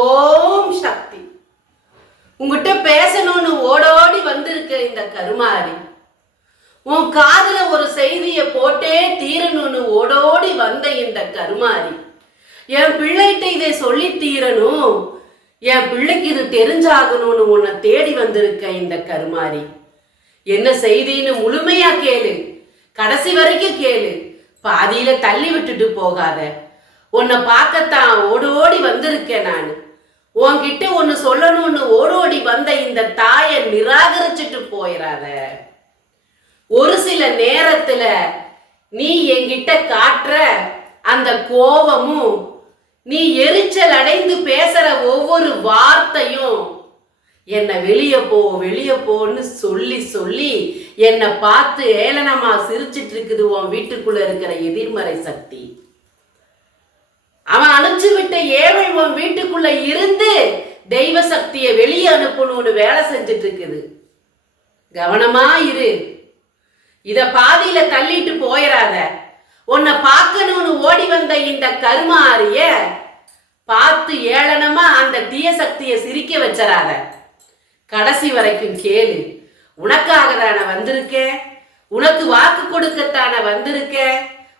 ஓம் சக்தி. உங்ககிட்ட பேசணும்னு ஓடோடி வந்திருக்க இந்த கருமாரி, உன் காதுல ஒரு செய்திய போட்டே தீரணும்னு ஓடோடி வந்த இந்த கருமாரி, என் பிள்ளைகிட்ட இதை சொல்லி தீரணும், என் பிள்ளைக்கு இது தெரிஞ்சாகணும்னு உன்னை தேடி வந்திருக்க இந்த கருமாரி. என்ன செய்தின்னு முழுமையா கேளு, கடைசி வரைக்கும் கேளு, பாதியில தள்ளி விட்டுட்டு போகாத. உன்னை பார்க்கத்தான் ஓடோடி வந்திருக்கேன் நான். உன்கிட்ட ஒன்னு சொல்லணும்னு ஓடோடி வந்த இந்த தாயை நிராகரிச்சுட்டு போயிடாத. ஒரு சில நேரத்துல நீ என்கிட்ட காட்டுற அந்த கோபமும், நீ எரிச்சல் அடைந்து பேசுற ஒவ்வொரு வார்த்தையும் என்ன வெளியே போ வெளியே போன்னு சொல்லி சொல்லி என்னை பார்த்து ஏளனமா சிரிச்சிட்டு இருக்குது உன் வீட்டுக்குள்ள இருக்கிற எதிர்மறை சக்தி. அவன் அனுப்பிச்சு விட்ட ஏழை உன் வீட்டுக்குள்ள இருந்து தெய்வ சக்தியை வெளியே அனுப்பணும்னு வேலை செஞ்சுட்டு இருக்குது. கவனமா இரு, இத பாதியில தள்ளிட்டு போயிடாத. உன்னை பார்க்கணும்னு ஓடி வந்த இந்த கருமாரிய பார்த்து ஏளனமா அந்த தீய சக்தியை சிரிக்க வச்சிடாத. கடைசி வரைக்கும் கேளு. உனக்காக தானே வந்திருக்கேன், உனக்கு வாக்கு கொடுக்கத்தானே வந்திருக்கேன்,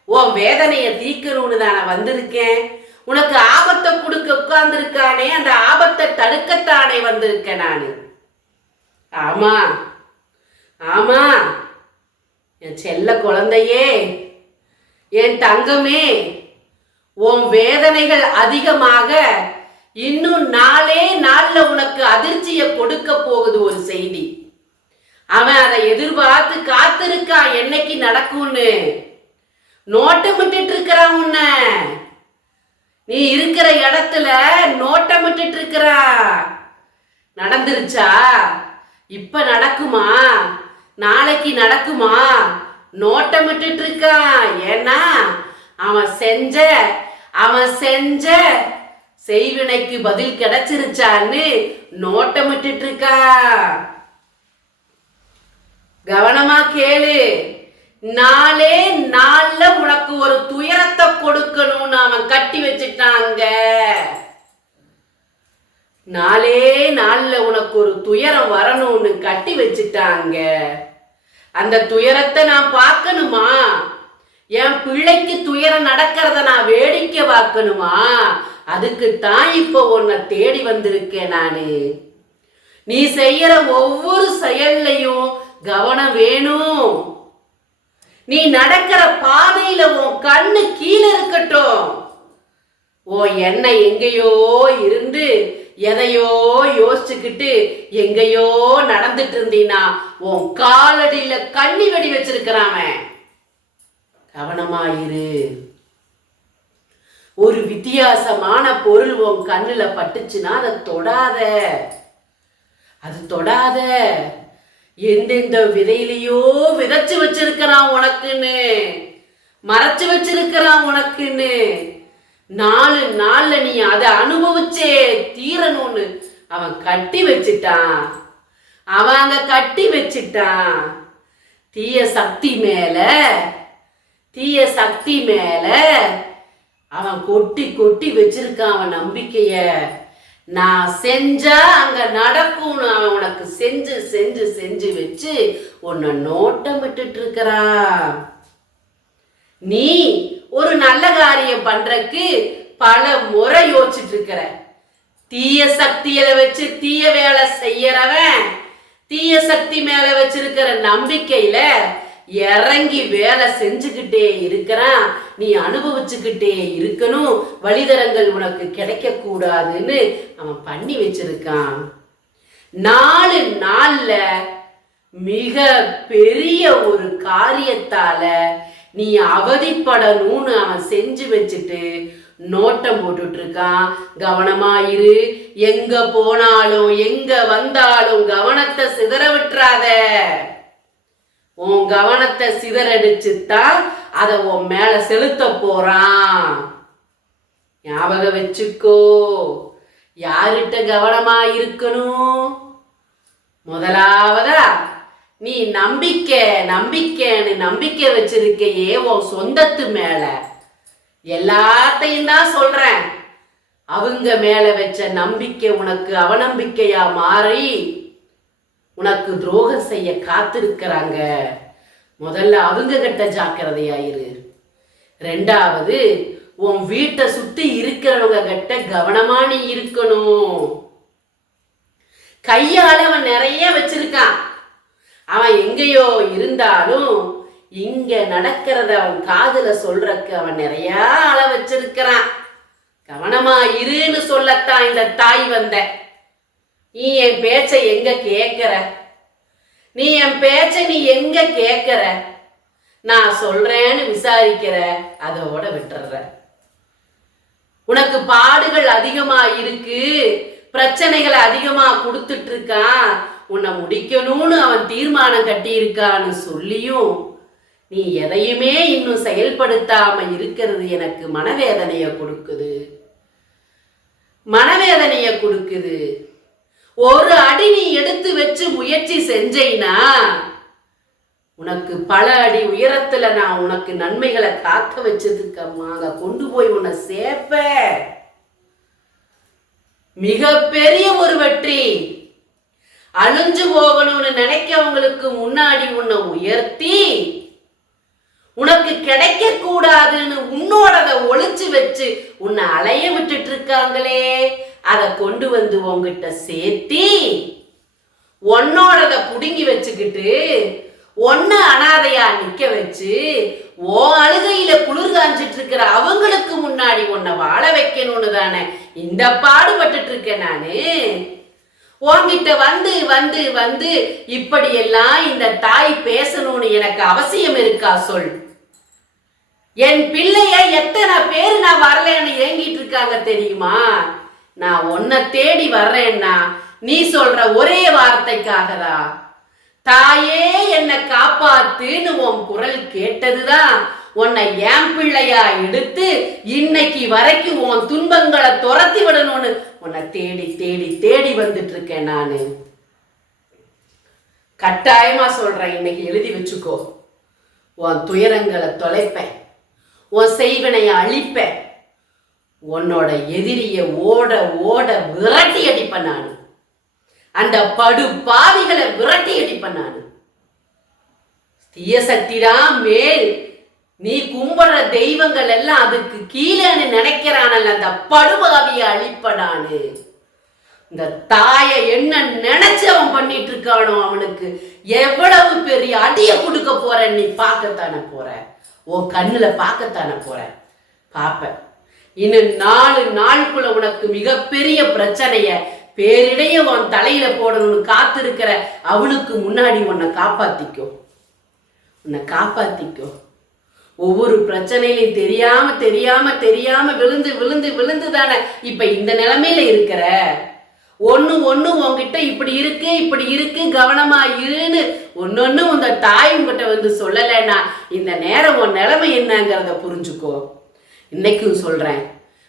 உன் வேதனையை தீர்க்கணும்னு தானே வந்திருக்கேன், உனக்கு ஆபத்தை கொடுக்க உட்கார்ந்துருக்கானே அந்த ஆபத்தை தடுக்கத்தானே வந்திருக்கேன் நானு. ஆமா ஆமா, என் செல்ல குழந்தையே, என் தங்கமே, உன் வேதனைகள் அதிகமாக இன்னும் நாளே நாள்ல உனக்கு அதிர்ச்சியை கொடுக்க போகுது ஒரு செய்தி. அவன் அதை எதிர்பார்த்து காத்திருக்கான் என்னைக்கு நடக்கும்னு. நோட்டமிட்டு இருக்கிறான் உன்ன, நீ இருக்கிற இடத்துல நோட்டமிட்டு இருக்கிறா. நடந்துருச்சா? இப்ப நடக்குமா? நாளைக்கு நடக்குமா? நோட்டமிட்டு இருக்கான். ஏன்னா அவன் செஞ்ச செய்வினைக்கு பதில் கிடைச்சிருச்சான்னு நோட்டமிட்டு இருக்கா. கவனமா கேளு. நாளே நாள்ல உனக்கு ஒரு துயரத்தை கொடுக்கணும்னு அவன் கட்டி வச்சுட்டாங்க. நாளே நாள்ல உனக்கு ஒரு துயரம் வரணும்னு கட்டி வச்சுட்டாங்க. அந்த துயரத்தை நான் பார்க்கணுமா? என் பிள்ளைக்கு துயரம் நடக்கிறத நான் வேடிக்கை பார்க்கணுமா? அதுக்கு தான் இப்போ உன்னை தேடி வந்திருக்கேன் நானு. நீ செய்யற ஒவ்வொரு செயல்லையும் கவனம் வேணும். நீ நடக்கிற பாதையில உன் கண்ணு கீழே இருக்கட்டும். உன் எண்ணெய் எங்கேயோ இருந்து எதையோ யோசிச்சுக்கிட்டு எங்கேயோ நடந்துட்டு இருந்தீனா உன் காலடியில கண்ணி வெடி வச்சிருக்கிறான். கவனமாயிரு. ஒரு வித்தியாசமான பொருள் உன் கண்ணுல பட்டுச்சுன்னா அதை தொடாத. அது தொடாத. எந்தெந்த விதையிலையோ விதைச்சு வச்சிருக்கிறான் உனக்குன்னு, மறைச்சு வச்சிருக்கிறான் உனக்குன்னு. 4 நாள்ல நீ அதை அனுபவிச்சே தீரணும்னு அவன் கட்டி வச்சிட்டான். அவன் அங்க கட்டி வச்சிட்டான். தீய சக்தி மேல அவன் கொட்டி கொட்டி வச்சிருக்கான் அவன் நம்பிக்கைய. நான் செஞ்சா அங்க நடக்கும்னு அவன் உனக்கு செஞ்சு செஞ்சு செஞ்சு வச்சு உன்னை நோட்டம் விட்டுட்டு இருக்கிறான். நீ ஒரு நல்ல காரியம் பண்றதுக்கு பல முறை யோசிச்சுட்டு இருக்கிற. தீய சக்தியில வச்சு தீய வேலை செய்யறவன் தீய சக்தி மேல வச்சிருக்கிற நம்பிக்கையில இறங்கி வேலை செஞ்சுக்கிட்டே இருக்கிறான். நீ அனுபவிச்சுக்கிட்டே இருக்கணும், வழிதரங்கள் உனக்கு கிடைக்க கூடாதுன்னு அவன் பண்ணி வச்சிருக்கான். 4 நாள்ல மிக பெரிய ஒரு காரியத்தால நீ அவதிப்படணும்னு அவன் செஞ்சு வச்சுட்டு நோட்டம் போட்டுட்டு இருக்கான். கவனமாயிரு. எங்க போனாலும் எங்க வந்தாலும் கவனத்தை சிதற விட்டுறாத. உன் கவனத்தை சிதறடிச்சுத்தான் அதை உன் மேல செலுத்த போறான். ஞாபகம் வச்சுக்கோ. யார்கிட்ட கவனமா இருக்கணும்? முதலாவதா நீ நம்பிக்கைன்னு நம்பிக்கை வச்சிருக்கையே உன் சொந்தத்து மேல. எல்லாத்தையும் தான் சொல்றேன். அவங்க மேல வச்ச நம்பிக்கை உனக்கு அவநம்பிக்கையா மாறி உனக்கு துரோகம் செய்ய காத்திருக்கிறாங்க. முதல்ல அவங்க கிட்ட ஜாக்கிரதையாயிரு. ரெண்டாவது, உன் வீட்டை சுத்தி இருக்கிறவங்க கிட்ட கவனமா நீ இருக்கணும். கையால அவன் நிறைய வச்சிருக்கான். அவன் எங்கேயோ இருந்தாலும் இங்க நடக்கிறத அவன் காதுல சொல்றக்கு அவன் நிறைய ஆள வச்சிருக்கிறான். கவனமா இருன்னு சொல்லத்தான் இந்த தாய் வந்த. நீ என் பேச்ச எங்க கேட்கிற? நீ என் பேச்ச நீ எங்க கேட்கிற? நான் சொல்றேன்னு விசாரிக்கிற, அதோட விட்டுற. உனக்கு பாடுகள் அதிகமா இருக்கு, பிரச்சனைகளை அதிகமா கொடுத்துட்டு இருக்கான், உன்னை முடிக்கணும்னு அவன் தீர்மானம் கட்டி இருக்கான்னு சொல்லியும் நீ எதையுமே இன்னும் செயல்படுத்தாம இருக்கிறது எனக்கு மனவேதனைய கொடுக்குது. மனவேதனைய கொடுக்குது. ஒரு அடி நீ எடுத்து வச்சு முயற்சி செஞ்சைனா உனக்கு பல அடி உயரத்துல நான் உனக்கு நன்மைகளை காக்க வச்சதுக்கம்மா கொண்டு போய் உன்னை சேர்ப்ப. மிகப்பெரிய ஒரு வெற்றி. அழிஞ்சு போகணும்னு நினைக்கவங்களுக்கு முன்னாடி உன்னை உயர்த்தி உனக்கு கிடைக்க கூடாதுன்னு உன்னோடத ஒளிச்சு வச்சு உன்னை அலைய விட்டுட்டு இருக்காங்களே, அதை கொண்டு வந்து உன்கிட்ட சேர்த்தி உன்னோடத புடுங்கி வச்சுக்கிட்டு ஒன்ன அனாதையா நிக்க வச்சு ஓ அழுகையில குளிர் காஞ்சிட்டு இருக்கிற அவங்களுக்கு முன்னாடி உன்னை வாழ வைக்கணும்னு தானே இந்த பாடுபட்டு இருக்கேன் நானு. உன்கிட்ட வந்து வந்து வந்து இப்படியெல்லாம் இந்த தாய் பேசணும்னு எனக்கு அவசியம் இருக்கா சொல்? என் பிள்ளைய எத்தனை பேர் நான் வரலன்னு ஏங்கிட்டு இருக்காங்க தெரியுமா? நான் உன்னை தேடி வர்றேன்னா நீ சொல்ற ஒரே வார்த்தைக்காகதான். தாயே என்னை காப்பாத்துன்னு உன் குரல் கேட்டதுதான் உன்னை என் பிள்ளையா எடுத்து இன்னைக்கு வரைக்கும் உன் துன்பங்களை துரத்தி விடணும்னு உன்னை தேடி தேடி தேடி வந்துட்டு இருக்கேன் நானு. கட்டாயமா சொல்றேன், இன்னைக்கு எழுதி வச்சுக்கோ. உன் துயரங்களை தொலைப்பேன், உன் செய்வினைய அழிப்பேன், உன்னோட எதிரிய ஓட ஓட விரட்டி அடிப்பேன் நானு. அந்த படு பாவிகளை விரட்டி அடிப்பேன் நானு. தீய சக்திதான் மேல், நீ கும்பிடுற தெய்வங்கள் எல்லாம் அதுக்கு கீழேன்னு நினைக்கிறானல்ல, அந்த படுபாவிய அழிப்ப நானு. இந்த தாயை என்ன நினைச்சு அவன் பண்ணிட்டு இருக்கானோ அவனுக்கு எவ்வளவு பெரிய அடிய கொடுக்க போற நீ பார்க்கத்தானே போற. உன் கண்ணுல பார்க்கத்தானே போற. பாப்ப இன்னும் 4 நாளுக்குள்ள உனக்கு மிகப்பெரிய பிரச்சனைய பேரிடைய உன் தலையில போடணும்னு காத்திருக்கிற அவனுக்கு முன்னாடி உன்னை காப்பாத்திக்கோ. உன்னை காப்பாத்திக்கோ. ஒவ்வொரு பிரச்சனையிலையும் தெரியாம தெரியாம தெரியாம விழுந்து விழுந்து விழுந்து தானே இப்ப இந்த நிலைமையில இருக்கிற. ஒண்ணு உன்கிட்ட இப்படி இருக்கு கவனமா இருன்னு ஒன்னொன்னு உங்க தாய் உங்ககிட்ட வந்து சொல்லலைன்னா இந்த நேரம் உன் நிலைமை என்னங்கிறத புரிஞ்சுக்கோ. இன்னைக்கும் சொல்றேன்,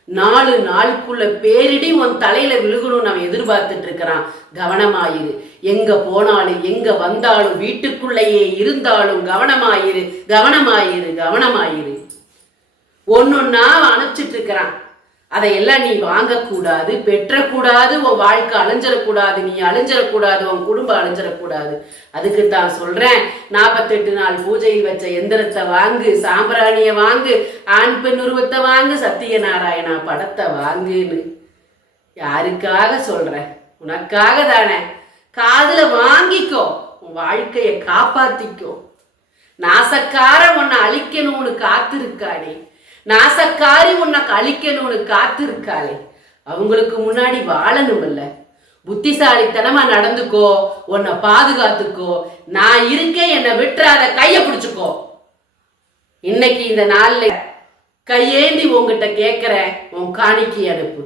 4 நாளுக்குள்ள பேரிடி உன் தலையில விழுகணும்னு அவன் எதிர்பார்த்துட்டு இருக்கிறான். கவனமாயிரு. எங்க போனாலும் எங்க வந்தாலும் வீட்டுக்குள்ளேயே இருந்தாலும் கவனமாயிரு கவனமாயிரு கவனமாயிரு. ஒன்னொன்னா அனுப்பிச்சிட்டு இருக்கிறான். அதையெல்லாம் நீ வாங்கக்கூடாது, பெற்றக்கூடாது. உன் வாழ்க்கை அழிஞ்சிடக்கூடாது, நீ அழிஞ்சிடக்கூடாது, உன் குடும்பம் அழிஞ்சிடக்கூடாது. அதுக்கு தான் சொல்றேன், 48 நாள் பூஜையில் வச்ச எந்திரத்தை வாங்கு, சாம்பிராணிய வாங்கு, ஆண் பெண் உருவத்தை வாங்கு, சத்தியநாராயணா படத்தை வாங்குன்னு. யாருக்காக சொல்றேன்? உனக்காக தானே. காதுல வாங்கிக்கோ, உன் வாழ்க்கைய காப்பாத்திக்கோ. நாசக்கார உன்னை அழிக்கணும்னு காத்திருக்கானே, நாசக்காரி உன்னை அழிக்கணும்னு காத்திருக்காளே, அவங்களுக்கு முன்னாடி வாழணும் இல்ல. புத்திசாலித்தனமா நடந்துக்கோ, உன்னை பாதுகாத்துக்கோ. நான் இருக்கேன், என்னை விட்டுறாத, கைய பிடிச்சுக்கோ. இன்னைக்கு இந்த நாள்ல கையேந்தி உங்ககிட்ட கேட்கிற உன் காணிக்கை அனுப்பு.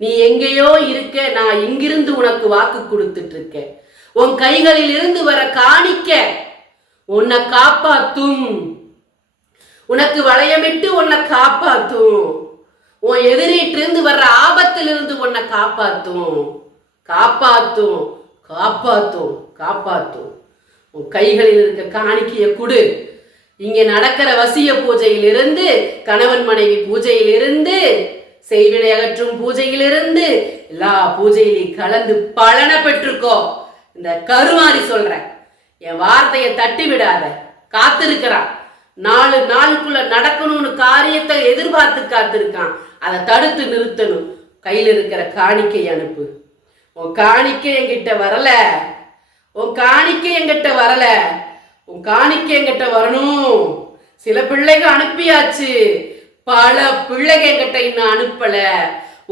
நீ எங்கேயோ இருக்க, நான் இங்கிருந்து உனக்கு வாக்கு கொடுத்துட்டு இருக்கேன். உன் கைகளில் இருந்து வர காணிக்க உன்னை காப்பாத்தும். உனக்கு வளையமிட்டு உன்னை காப்பாத்தும். உன் எதிரிட்டு இருந்து வர்ற ஆபத்திலிருந்து உன்னை காப்பாத்தும் காப்பாத்தும் காப்பாத்தும் காப்பாத்தும். உன் கைகளில் இருக்க காணிக்கைய கொடு. இங்க நடக்கிற வசிய பூஜையிலிருந்து, கணவன் மனைவி பூஜையிலிருந்து செய்வினை அகற்றும் பூஜையிலிருந்து எல்லா பூஜையிலையும் கலந்து பலனை பெற்றுக்கோ. இந்த கருமாறி சொல்றேன், என் வார்த்தையை தட்டி விடாத. காத்திருக்கிறான், 4 நாளுக்குள்ள நடக்கணும்னு காரியத்தை எதிர்பார்த்து காத்திருக்கான். அதை தடுத்து நிறுத்தணும். கையில் இருக்கிற காணிக்கை அனுப்பு. உன் காணிக்கை என்கிட்ட வரல, உன் காணிக்கை என்கிட்ட வரல, உன் காணிக்கை என்கிட்ட வரணும். சில பிள்ளைகள் அனுப்பியாச்சு, பல பிள்ளைங்க என்கிட்ட இன்னும் அனுப்பல.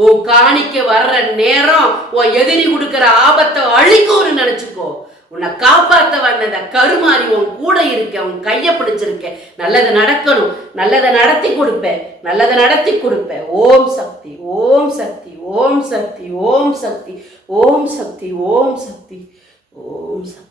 உன் காணிக்க வர்ற நேரம் உன் எதிரி கொடுக்கிற ஆபத்தை அழிக்கும்னு நினைச்சுக்கோ. உன்னை காப்பாத்த வந்த கருமாறி உன் கூட இருக்க, உன் கையை பிடிச்சிருக்க. நல்லதை நடக்கணும், நல்லதை நடத்தி கொடுப்பேன், நல்லதை நடத்தி கொடுப்பேன். ஓம் சக்தி, ஓம் சக்தி, ஓம் சக்தி, ஓம் சக்தி, ஓம் சக்தி, ஓம் சக்தி, ஓம் சக்தி.